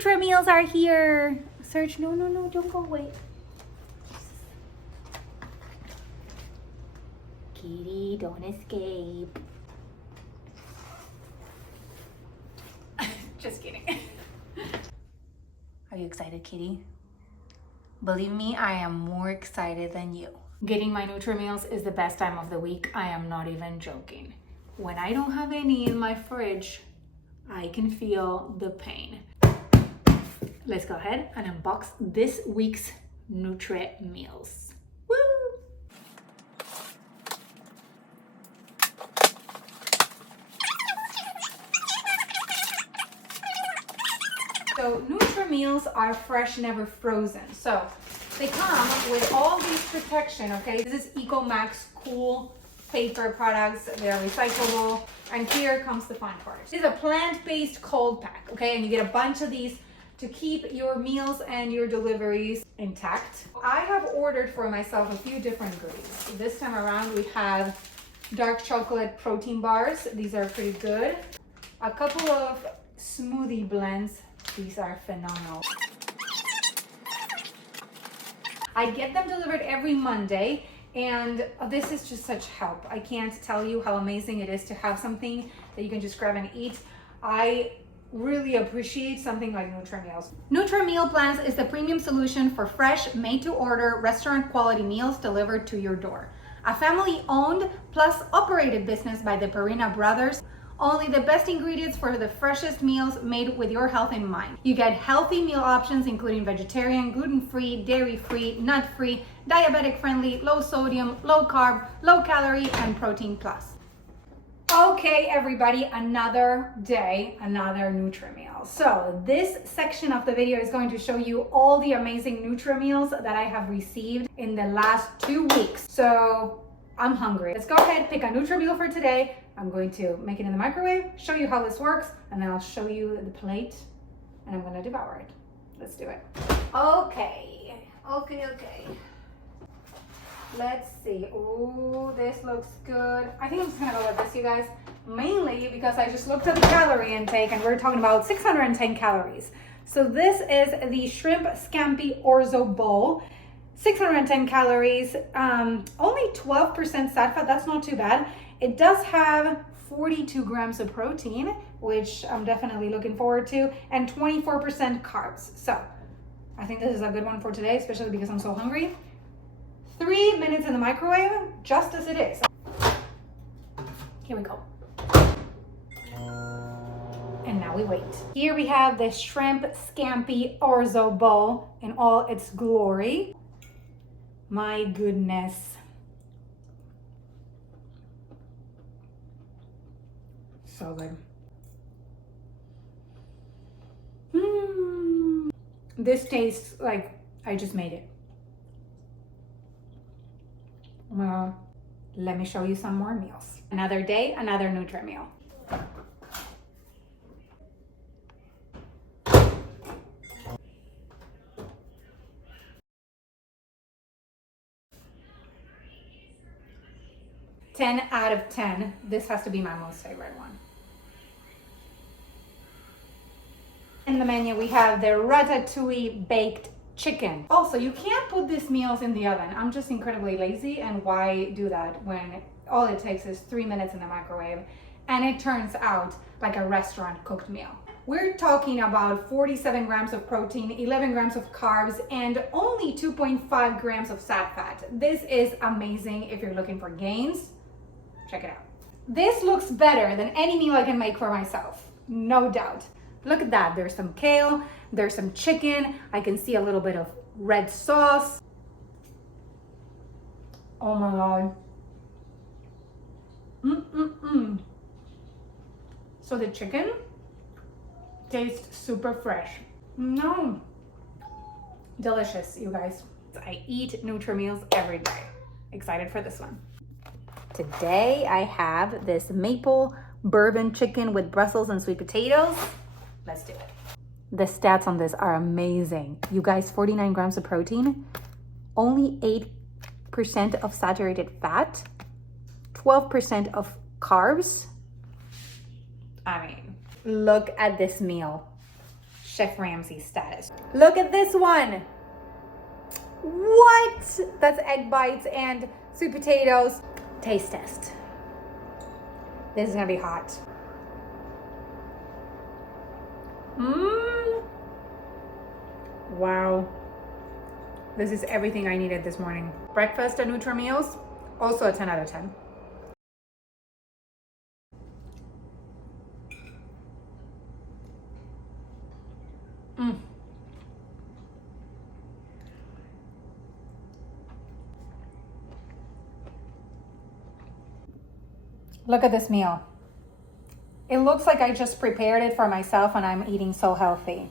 Nutre Meals are here. Search, no, don't go away. Kitty, don't escape. Just kidding. Are you excited, Kitty? Believe me, I am more excited than you. Getting my Nutre Meals is the best time of the week. I am not even joking. When I don't have any in my fridge, I can feel the pain. Let's go ahead and unbox this week's Nutre Meals. Woo! So Nutre Meals are fresh, never frozen. So they come with all these protection, okay? This is EcoMax Cool paper products. They're recyclable. And here comes the fun part. This is a plant-based cold pack, okay? And you get a bunch of these to keep your meals and your deliveries intact. I have ordered for myself a few different goodies. This time around we have dark chocolate protein bars. These are pretty good. A couple of smoothie blends. These are phenomenal. I get them delivered every Monday, and this is just such help. I can't tell you how amazing it is to have something that you can just grab and eat. I really appreciate something like Nutre Meals. Nutre Meal Plans is the premium solution for fresh, made-to-order, restaurant-quality meals delivered to your door. A family-owned plus operated business by the Perina brothers. Only the best ingredients for the freshest meals made with your health in mind. You get healthy meal options including vegetarian, gluten-free, dairy-free, nut-free, diabetic-friendly, low sodium, low carb, low calorie, and protein plus. Okay, everybody, another day, another Nutre Meal. So this section of the video is going to show you all the amazing Nutre Meals that I have received in the last 2 weeks. So I'm hungry. Let's go ahead, pick a Nutre Meal for today. I'm going to make it in the microwave, show you how this works, and then I'll show you the plate, and I'm gonna devour it. Let's do it. Okay. Let's see. Oh, this looks good. I think I'm just gonna go with this, you guys, mainly because I just looked at the calorie intake and we're talking about 610 calories. So this is the shrimp scampi orzo bowl. 610 calories, only 12% sat fat. That's not too bad. It does have 42 grams of protein, which I'm definitely looking forward to, and 24% carbs. So I think this is a good one for today, especially because I'm so hungry. 3 minutes in the microwave, just as it is. Here we go. And now we wait. Here we have the shrimp scampi orzo bowl in all its glory. My goodness. So good. This tastes like I just made it. Well, let me show you some more meals. Another day, another Nutre Meal. Ten out of 10. This has to be my most favorite one. In the menu, we have the ratatouille baked chicken. Also, you can't put these meals in the oven. I'm just incredibly lazy, and why do that when all it takes is 3 minutes in the microwave and it turns out like a restaurant cooked meal. We're talking about 47 grams of protein, 11 grams of carbs, and only 2.5 grams of sat fat. This is amazing if you're looking for gains. Check it out. This looks better than any meal I can make for myself, no doubt. Look at that, there's some kale, there's some chicken, I can see a little bit of red sauce. Oh my God. So the chicken tastes super fresh. No, delicious, you guys. I eat Nutre Meals every day. Excited for this one. Today I have this maple bourbon chicken with Brussels and sweet potatoes. Let's do it. The stats on this are amazing. You guys, 49 grams of protein, only 8% of saturated fat, 12% of carbs. I mean, look at this meal. Chef Ramsay status. Look at this one. What? That's egg bites and sweet potatoes. Taste test. This is gonna be hot. Mmm. Wow. This is everything I needed this morning. Breakfast at Nutre Meals, also a 10 out of 10. Look at this meal. It looks like I just prepared it for myself and I'm eating so healthy.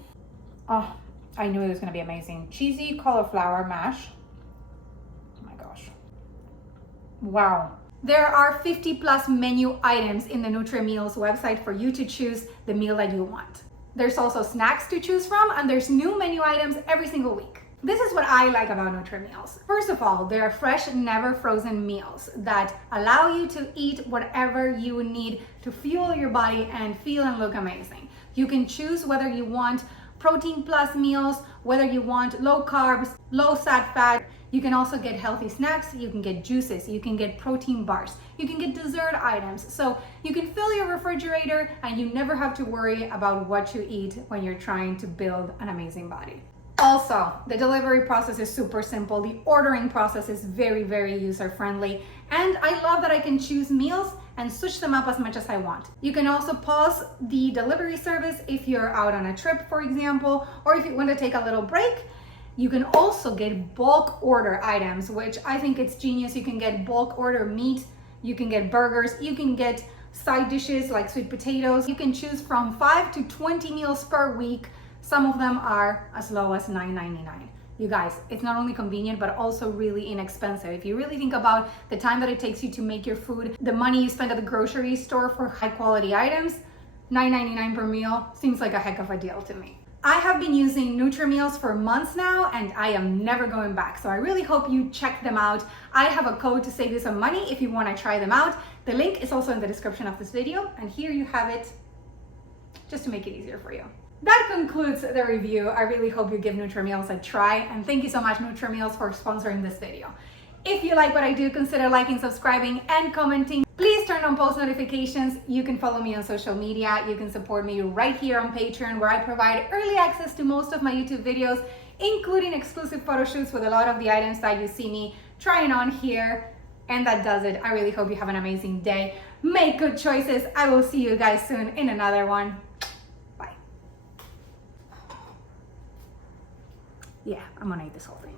Oh, I knew it was gonna be amazing. Cheesy cauliflower mash. Oh my gosh. Wow. There are 50 plus menu items in the Nutre Meals website for you to choose the meal that you want. There's also snacks to choose from, and there's new menu items every single week. This is what I like about Nutre Meals. First of all, they're fresh, never frozen meals that allow you to eat whatever you need to fuel your body and feel and look amazing. You can choose whether you want protein plus meals, whether you want low carbs, low sat fat. You can also get healthy snacks, you can get juices, you can get protein bars, you can get dessert items. So you can fill your refrigerator and you never have to worry about what you eat when you're trying to build an amazing body. Also, the delivery process is super simple. The ordering process is very, very user-friendly. And I love that I can choose meals and switch them up as much as I want. You can also pause the delivery service if you're out on a trip, for example, or if you want to take a little break. You can also get bulk order items, which I think it's genius. You can get bulk order meat, you can get burgers, you can get side dishes like sweet potatoes. You can choose from 5 to 20 meals per week. Some of them are as low as $9.99. You guys, it's not only convenient, but also really inexpensive. If you really think about the time that it takes you to make your food, the money you spend at the grocery store for high quality items, $9.99 per meal seems like a heck of a deal to me. I have been using Nutre Meals for months now and I am never going back. So I really hope you check them out. I have a code to save you some money if you want to try them out. The link is also in the description of this video. And here you have it, just to make it easier for you. That concludes the review. I really hope you give Nutre Meals a try. And thank you so much, Nutre Meals, for sponsoring this video. If you like what I do, consider liking, subscribing, and commenting. Please turn on post notifications. You can follow me on social media. You can support me right here on Patreon, where I provide early access to most of my YouTube videos, including exclusive photo shoots with a lot of the items that you see me trying on here. And that does it. I really hope you have an amazing day. Make good choices. I will see you guys soon in another one. Bye. Yeah, I'm gonna eat this whole thing.